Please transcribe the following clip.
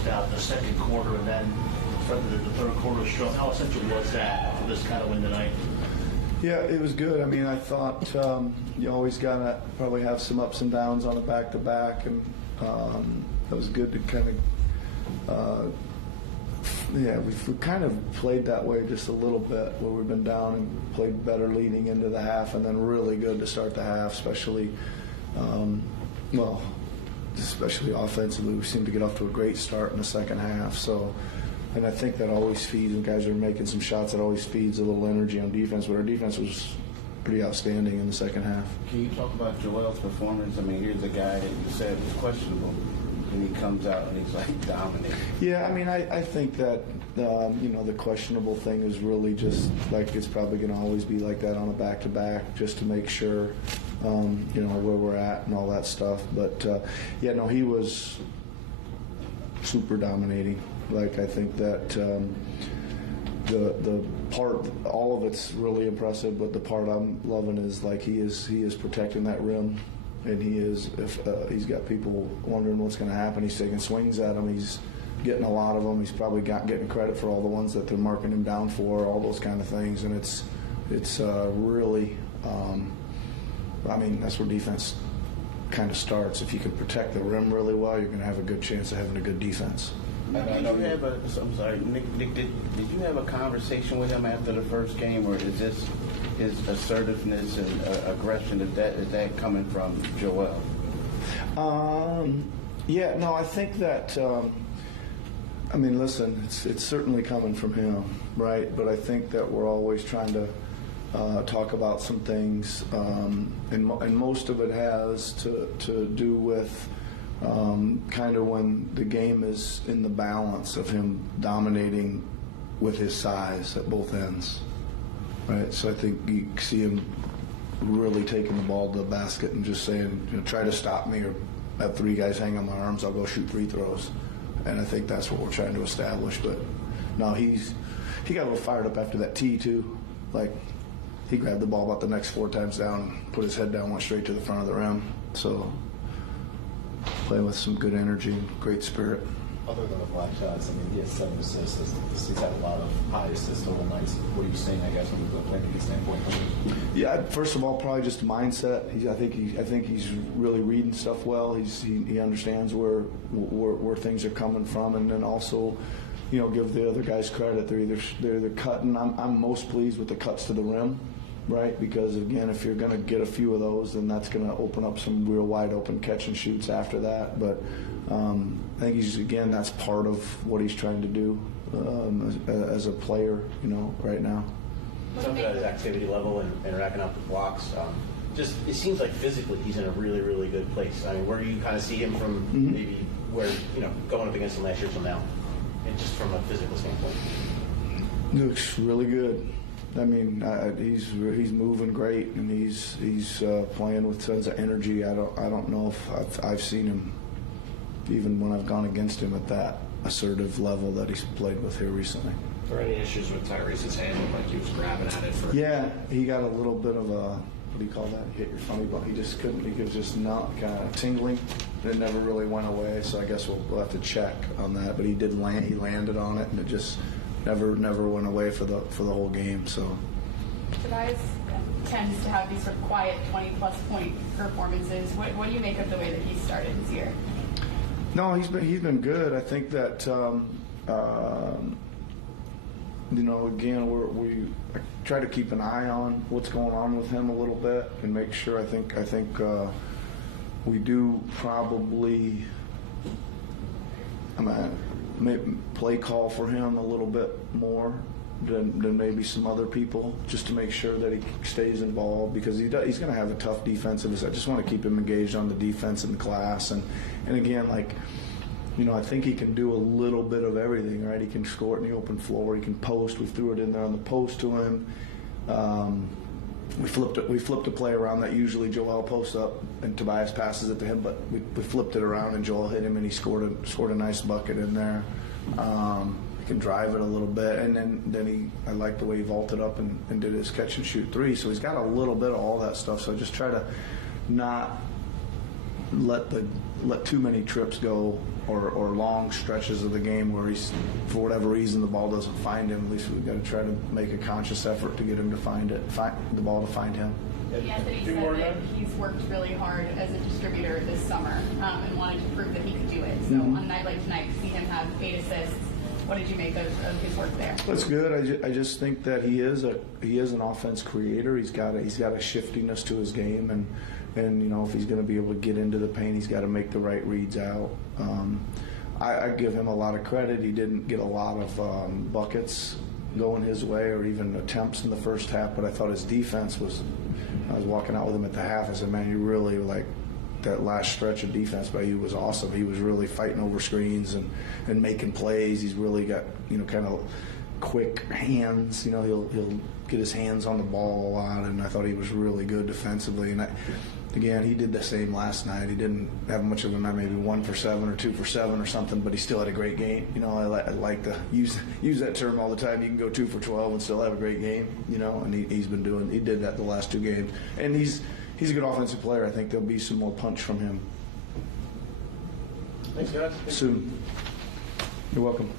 closed out the second quarter and then started the third quarter strong. How essential was that for this kind of win tonight? Yeah, it was good. I mean, I thought you always got to probably have some ups and downs on the back-to-back, and it was good to kind of we kind of played that way just a little bit, where we've been down and played better leading into the half, and then really good to start the half, especially offensively. We seemed to get off to a great start in the second half. So, and I think that always feeds, and guys are making some shots, that always feeds a little energy on defense, but our defense was pretty outstanding in the second half. Can you talk about Joel's performance? I mean, here's a guy that you said was questionable, and he comes out and he's like dominating. Yeah, I mean, I think that the questionable thing is really just like it's probably going to always be like that on a back-to-back, just to make sure where we're at and all that stuff. But he was super dominating. Like, I think that the part, all of it's really impressive, but the part I'm loving is like he is protecting that rim. And he's got people wondering what's going to happen. He's taking swings at them. He's getting a lot of them. He's probably getting credit for all the ones that they're marking him down for, all those kind of things. And it's really, that's where defense kind of starts. If you can protect the rim really well, you're going to have a good chance of having a good defense. I'm sorry, Nick, did you have a conversation with him after the first game, or is this his assertiveness and aggression, is that coming from Joel? I think that listen, it's certainly coming from him, right? But I think that we're always trying to talk about some things, and most of it has to do with kind of when the game is in the balance of him dominating with his size at both ends. Right, so I think you see him really taking the ball to the basket and just saying, try to stop me, or have three guys hang on my arms, I'll go shoot free throws. And I think that's what we're trying to establish. But no, he got a little fired up after that tee too. Like, he grabbed the ball about the next 4 times down, put his head down, went straight to the front of the rim. So playing with some good energy and great spirit. Other than the block shots, he has 7 assists. He's had a lot of high assists total nights. What are you saying, I guess, from the playmaking standpoint? Yeah, first of all, probably just mindset. I think he's really reading stuff well. He understands where things are coming from, and then also, give the other guys credit. They're either cutting. I'm most pleased with the cuts to the rim, right? Because again, if you're going to get a few of those, then that's going to open up some real wide open catch and shoots after that. But I think that's part of what he's trying to do as a player, right now. Something at his activity level and racking up the blocks. It seems like physically he's in a really, really good place. I mean, where do you kind of see him from maybe where, going up against him last year till now? And just from a physical standpoint. Looks really good. I mean, he's moving great, and he's playing with tons of energy. I don't know if I've seen him, even when I've gone against him, at that assertive level that he's played with here recently. Were there any issues with Tyrese's hand? Like he was grabbing at it for? Yeah, he got a little bit of a, what do you call that? Hit your funny bone. He just couldn't. He was just not kind of tingling. It never really went away. So I guess we'll have to check on that. But he did land. He landed on it, and it just never went away for the whole game. So. Tobias tends to have these sort of quiet 20-plus point performances. What do you make of the way that he started this year? No, he's been good. I think that again we try to keep an eye on what's going on with him a little bit and make sure. I think we do probably play call for him a little bit more than maybe some other people, just to make sure that he stays involved, because he's going to have a tough defensive. I just want to keep him engaged on the defense in the class, and again, I think he can do a little bit of everything, right? He can score it in the open floor. He can post. We threw it in there on the post to him. We flipped a play around that usually Joel posts up and Tobias passes it to him, but we flipped it around and Joel hit him and he scored a nice bucket in there. He can drive it a little bit, and then I like the way he vaulted up and did his catch and shoot three. So he's got a little bit of all that stuff. So I just try to not let too many trips go or long stretches of the game where he's, for whatever reason, the ball doesn't find him. At least we've got to try to make a conscious effort to get him to find the ball to find him. Anthony said that he's worked really hard as a distributor this summer and wanted to prove that he could do it. So on a night like tonight, to see him have 8 assists, what did you make of his work there? That's good. I just think that he is an offense creator. He's got a shiftiness to his game, and you know, if he's going to be able to get into the paint, he's got to make the right reads out. I give him a lot of credit. He didn't get a lot of buckets going his way or even attempts in the first half, but I thought his defense was. I was walking out with him at the half. I said, "Man, you really like that last stretch of defense by you was awesome. He was really fighting over screens and making plays. He's really got, you know, kind of quick hands. You know, he'll get his hands on the ball a lot, and I thought he was really good defensively. And again, he did the same last night. He didn't have much of a night, maybe 1 for 7 or 2 for 7 or something, but he still had a great game. You know, I like to use that term all the time. You can go 2 for 12 and still have a great game. You know, and he did that the last 2 games, and he's a good offensive player. I think there'll be some more punch from him Thanks, guys. soon. You're welcome.